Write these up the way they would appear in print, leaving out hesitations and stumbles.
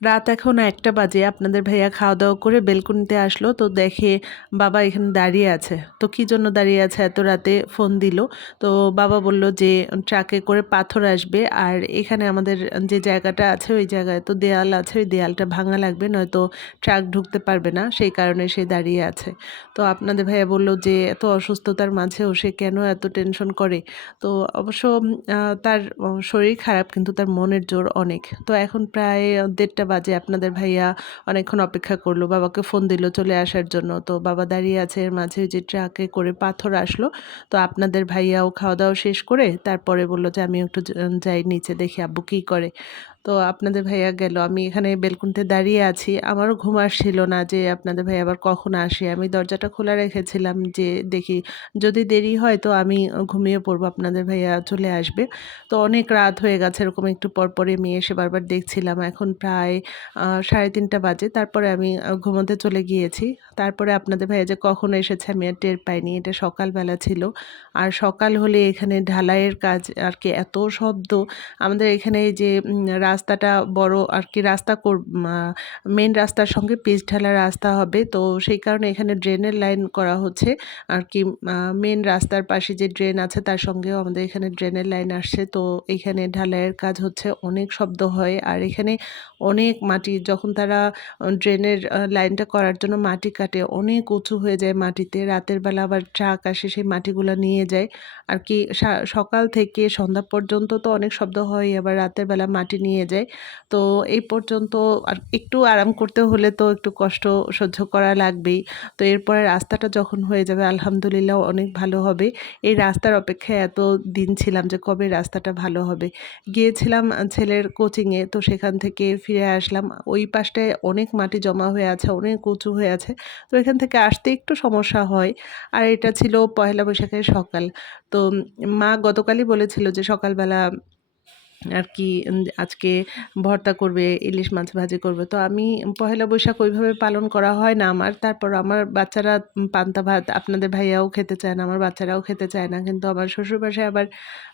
রাত এখন ১টা বাজে। আপনাদের ভাইয়া খাওয়া-দাওয়া করে বেলকনিতে আসলো। তো দেখে বাবা এখানে দাঁড়িয়ে আছে। তো কি জন্য দাঁড়িয়ে আছে এত রাতে ফোন দিল। তো বাবা বলল যে ট্রাকে করে পাথর আসবে। আর এখানে আমাদের যে জায়গাটা আছে ওই জায়গায় তো দেয়াল আছে। ওই দেয়ালটা ভাঙা লাগবে নয়তো ট্রাক ঢুকতে পারবে না। সেই কারণে সে দাঁড়িয়ে আছে। তো আপনাদের ভাইয়া বলল যে এত অসুস্থতার মাঝেও সে কেন এত টেনশন করে। তো অবশ্য তার শরীর খারাপ কিন্তু তার মনের জোর অনেক। তো এখন প্রায় ১:৩০ বাজে আপনাদের ভাইয়া অনেকক্ষণ অপেক্ষা করলো। বাবাকে ফোন দিল চলে আসার জন্য। তো বাবা দাঁড়িয়ে আছে এর মাঝে ওই যে ট্রাকে করে পাথর আসলো। তো আপনাদের ভাইয়াও খাওয়া-দাওয়া শেষ করে তারপরে বলল যে আমিও একটু যাই নিচে দেখি আব্বু কি করে। তো আপনাদের ভাইয়া গেল। আমি এখানে বেলকনিতে দাঁড়িয়ে আছি। আমারও ঘুম আসছিল না যে আপনাদের ভাইয়া আবার কখন আসে। আমি দরজাটা খোলা রেখেছিলাম যে দেখি যদি দেরি হয় তো আমি ঘুমিয়ে পড়বো। আপনাদের ভাইয়া চলে আসবে। তো অনেক রাত হয়ে গেছে এরকম একটু পরপরই আমি এসে বারবার দেখছিলাম। এখন প্রায় ৩:৩০ বাজে। তারপরে আমি ঘুমোতে চলে গিয়েছি। তারপরে আপনাদের ভাইয়া যে কখন এসেছে আমি আর টের পাইনি। এটা সকালবেলা ছিল। আর সকাল হলে এখানে ঢালাইয়ের কাজ আরকি এত শব্দ। আমাদের এখানে এই যে রাস্তাটা বড় আরকি রাস্তা মেইন রাস্তার সঙ্গে পিচ ঢালা রাস্তা হবে। তো সেই কারণে এখানে ড্রেনের লাইন করা হচ্ছে। আরকি মেইন রাস্তার পাশে যে ড্রেন আছে তার সঙ্গেও আমাদের এখানে ড্রেনের লাইন আসছে। তো এইখানে ঢালাইয়ের কাজ হচ্ছে, অনেক শব্দ হয়। আর এখানে অনেক মাটি যখন তারা ড্রেনের লাইনটা করার জন্য মাটি কাটে, অনেক উঁচু হয়ে যায় মাটিতে। রাতের বেলা আবার ট্রাক আসে সেই মাটিগুলা নিয়ে যায়। আরকি সকাল থেকে সন্ধ্যা পর্যন্ত তো অনেক শব্দ হয়ই, আবার রাতের বেলা মাটি নিয়ে যায়। তো এই পর্যন্ত আর একটু আরাম করতে হলে তো একটু কষ্ট সহ্য করা লাগবেই। তো এরপরে রাস্তাটা যখন হয়ে যাবে আলহামদুলিল্লাহ অনেক ভালো হবে। এই রাস্তার অপেক্ষায় এত দিন ছিলাম যে কবে রাস্তাটা ভালো হবে। গিয়েছিলাম ছেলের কোচিংয়ে, তো সেখান থেকে ফিরে আসলাম। ওই পাশটায় অনেক মাটি জমা হয়ে আছে, অনেক উঁচু হয়ে আছে। তো এখান থেকে আসতে একটু সমস্যা হয়। আর এটা ছিল পহেলা বৈশাখের সকাল। তো মা গতকালই বলেছিল যে সকালবেলা আরকি আজকে ভর্তা করবে, ইলিশ মাছ ভাজি করবে। তো আমি পহেলা বৈশাখ ওইভাবে পালন করা হয় না আমার। তারপর আমার বাচ্চারা পান্তা ভাত আপনাদের ভাইয়াও খেতে চায় না, আমার বাচ্চারাও খেতে চায় না। কিন্তু আমার শ্বশুরবাসায় আবার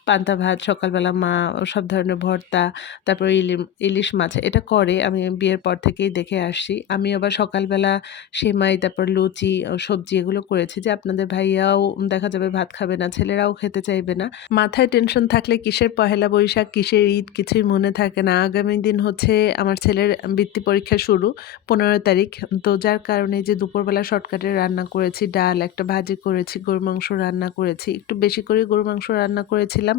পান্তা ভাত, সকালবেলা মা সব ধরনের ভর্তা, তারপর ইলিশ মাছ এটা করে। আমি বিয়ের পর থেকেই দেখে আসছি। আমি আবার সকালবেলা সেমাই, তারপর লুচি, সবজি এগুলো করেছি যে আপনাদের ভাইয়াও দেখা যাবে ভাত খাবে না, ছেলেরাও খেতে চাইবে না। মাথায় টেনশন থাকলে কিসের পহেলা বৈশাখ, কিসের ঈদ কিছুই মনে থাকে না। আগামী দিন হচ্ছে আমার ছেলের বৃত্তি পরীক্ষা শুরু ১৫ তারিখ। তো যার কারণে যে দুপুরবেলা শর্টকাটে রান্না করেছি, ডাল, একটা ভাজি করেছি, গরুর মাংস রান্না করেছি। একটু বেশি করে গরুর মাংস রান্না করেছিলাম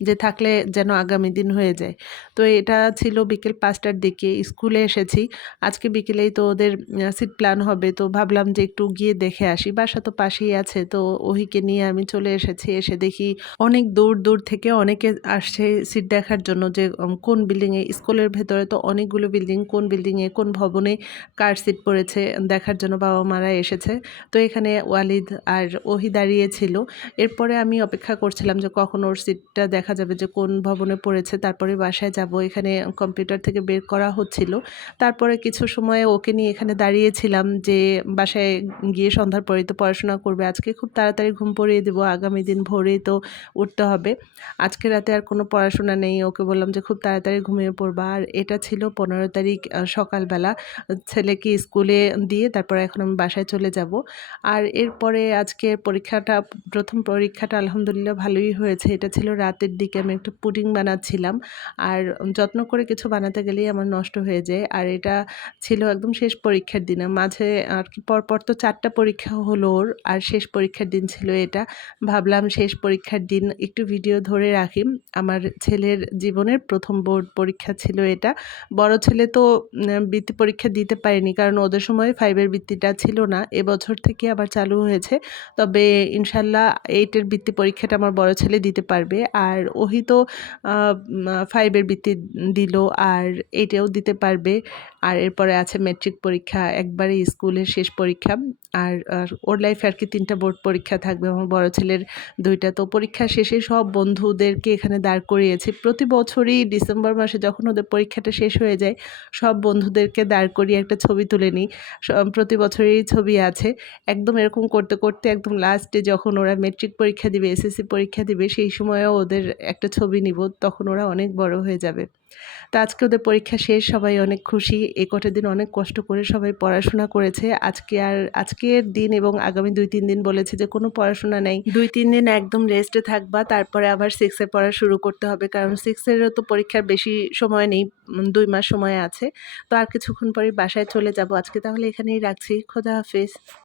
যে থাকলে যেন আগামী দিন হয়ে যায়। তো এটা ছিল বিকেল ৫টার দিকে স্কুলে এসেছি। আজকে বিকেলেই তো ওদের সিট প্ল্যান হবে। তো ভাবলাম যে একটু গিয়ে দেখে আসি। বাসা তো পাশেই আছে। তো ওহিকে নিয়ে আমি চলে এসেছি। এসে দেখি অনেক দূর, দূর থেকে অনেকে আসছে সিট দেখার জন্য যে কোন বিল্ডিংয়ে, স্কুলের ভেতরে তো অনেকগুলো বিল্ডিং, কোন বিল্ডিংয়ে, কোন ভবনে কার সিট পড়েছে দেখার জন্য বাবা-মারা এসেছে। তো এখানে ওয়ালিদ আর ওহি দাঁড়িয়ে ছিল। এরপরে আমি অপেক্ষা করছিলাম যে কখন ওর সিটটা দেখা যাবে যে কোন ভবনে পড়েছে। তারপরে বাসায় যাব। এখানে কম্পিউটার থেকে বের করা হচ্ছিল। তারপরে কিছু সময় ওকে নিয়ে এখানে দাঁড়িয়েছিলাম যে বাসায় গিয়ে সন্ধ্যার পরেই তো পড়াশোনা করবে। আজকে খুব তাড়াতাড়ি ঘুম পড়িয়ে দেবো। আগামী দিন ভোরেই তো উঠতে হবে। আজকে রাতে আর কোনো পড়াশোনা নেই। ওকে বললাম যে খুব তাড়াতাড়ি ঘুমিয়ে পড়বা। আর এটা ছিল ১৫ তারিখ সকালবেলা। ছেলেকে স্কুলে দিয়ে তারপরে এখন আমি বাসায় চলে যাব। আর এরপরে আজকের পরীক্ষাটা ১ম পরীক্ষাটা আলহামদুলিল্লাহ ভালোই হয়েছে। এটা ছিল রাতের দিকে আমি একটা পুডিং বানাচ্ছিলাম। আর যত্ন করে কিছু বানাতে গেলেই আমার নষ্ট হয়ে যায়। আর এটা ছিল একদম শেষ পরীক্ষার দিনে। মাঝে আরকি পরপর তো ৪ টা পরীক্ষা হলো ওর। আর শেষ পরীক্ষার দিন ছিল এটা। ভাবলাম শেষ পরীক্ষার দিন একটু ভিডিও ধরে রাখি। আমার ছেলের জীবনের ১ম বোর্ড পরীক্ষা ছিল এটা। বড় ছেলে তো বৃত্তি পরীক্ষা দিতে পারেনি। কারণ ওদের সময় 5 এর বৃত্তিটা ছিল না। এবছর থেকে আবার চালু হয়েছে। তবে ইনশাআল্লাহ 8 এর বৃত্তি পরীক্ষাটা আমার বড় ছেলে দিতে পারবে। আর ওহি তো 5 এর বৃত্তি দিল আর 8 এও দিতে পারবে। আর এরপরে আছে মেট্রিক পরীক্ষা, একবারে স্কুলের শেষ পরীক্ষা। আর ওর লাইফে আরকি ৩ টা বোর্ড পরীক্ষা থাকবে। আমার বড় ছেলের ২ টা। তো পরীক্ষা শেষে সব বন্ধুদেরকে এখানে দাঁড় করিয়েছি। প্রতি বছরই ডিসেম্বর মাসে যখন ওদের পরীক্ষাটা শেষ হয়ে যায়, সব বন্ধুদেরকে দাঁড় করিয়ে একটা ছবি তুলে নিই। প্রতি বছরেরই ছবি আছে। একদম এরকম করতে, করতে একদম লাস্টে যখন ওরা মেট্রিক পরীক্ষা দিবে, এসএসসি পরীক্ষা দিবে, সেই সময়েও ওদের একটা ছবি নিব। তখন ওরা অনেক বড় হয়ে যাবে। তো আজকে ওদের পরীক্ষা শেষ, সবাই অনেক খুশি। এই কটা দিন অনেক কষ্ট করে সবাই পড়াশোনা করেছে। আজকের দিন এবং আগামী ২-৩ দিন বলেছে যে কোনো পড়াশোনা নেই। ২-৩ দিন একদম রেস্টে থাকবা, তারপরে আবার 6 এ পড়া শুরু করতে হবে। কারণ 6 এরও তো পরীক্ষার বেশি সময় নেই, ২ মাস সময় আছে। তো আর কিছুক্ষণ পরেই বাসায় চলে যাব। আজকে তাহলে এখানেই রাখছি। খোদা হাফেজ।